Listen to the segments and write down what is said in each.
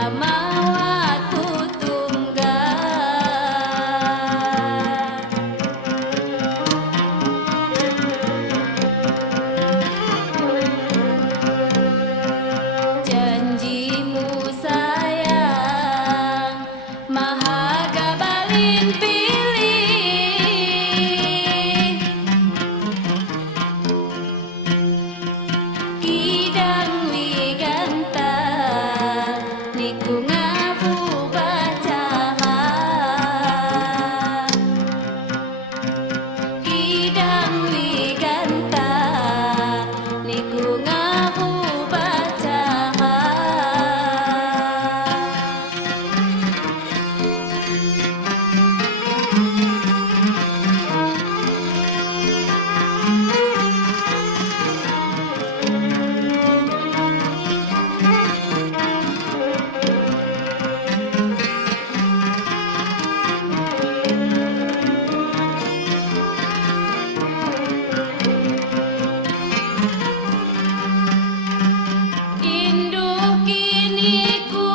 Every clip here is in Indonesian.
selama waktu tunggal. Janjimu sayang maha gabalin pilih, kidang wiganta niku ngaku bacaha, kidang wiganta niku ngaku bacaha. Induh kini ku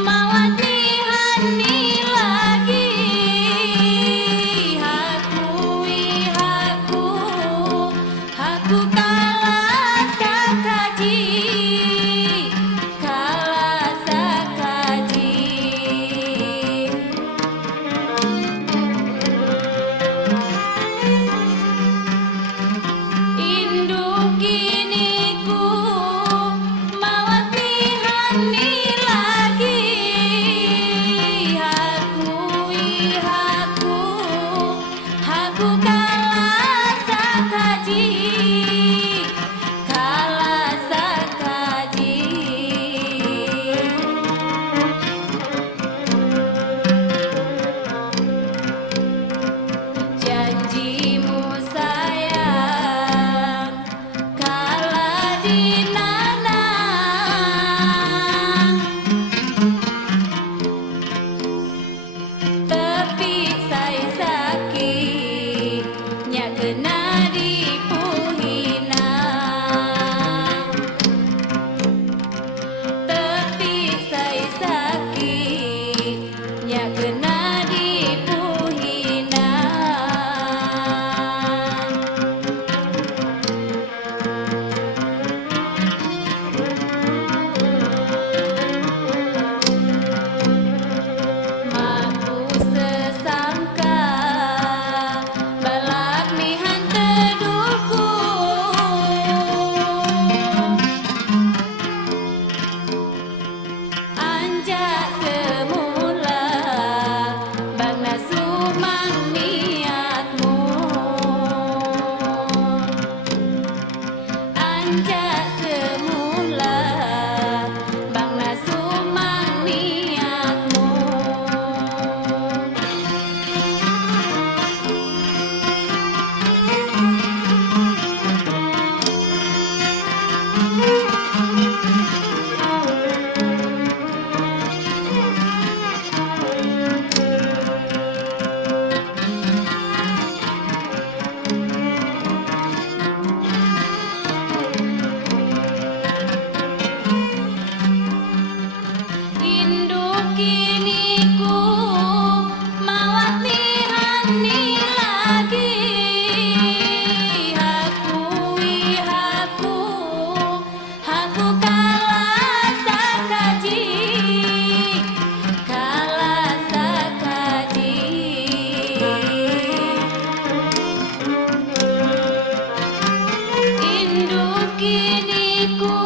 mawat nihani lagi, haku kalah sakaji, kalah sakaji. Induh kini ku mawat nihani lagi, haku kalah sakaji, kalah sakaji. Janjimu sayang kalah dinanang, tapi saya sakit nya kena dipuhina, tapi saya sakit nya kena dipuhina. Maku sesangka balak mihan teduhku, anjak semula bangna sumang niatmu, anjak semula bangna sumang niatmu. Induh kini ku mawat nihani lagi, haku kalah sakaji, kalah sakaji. Induh kini ku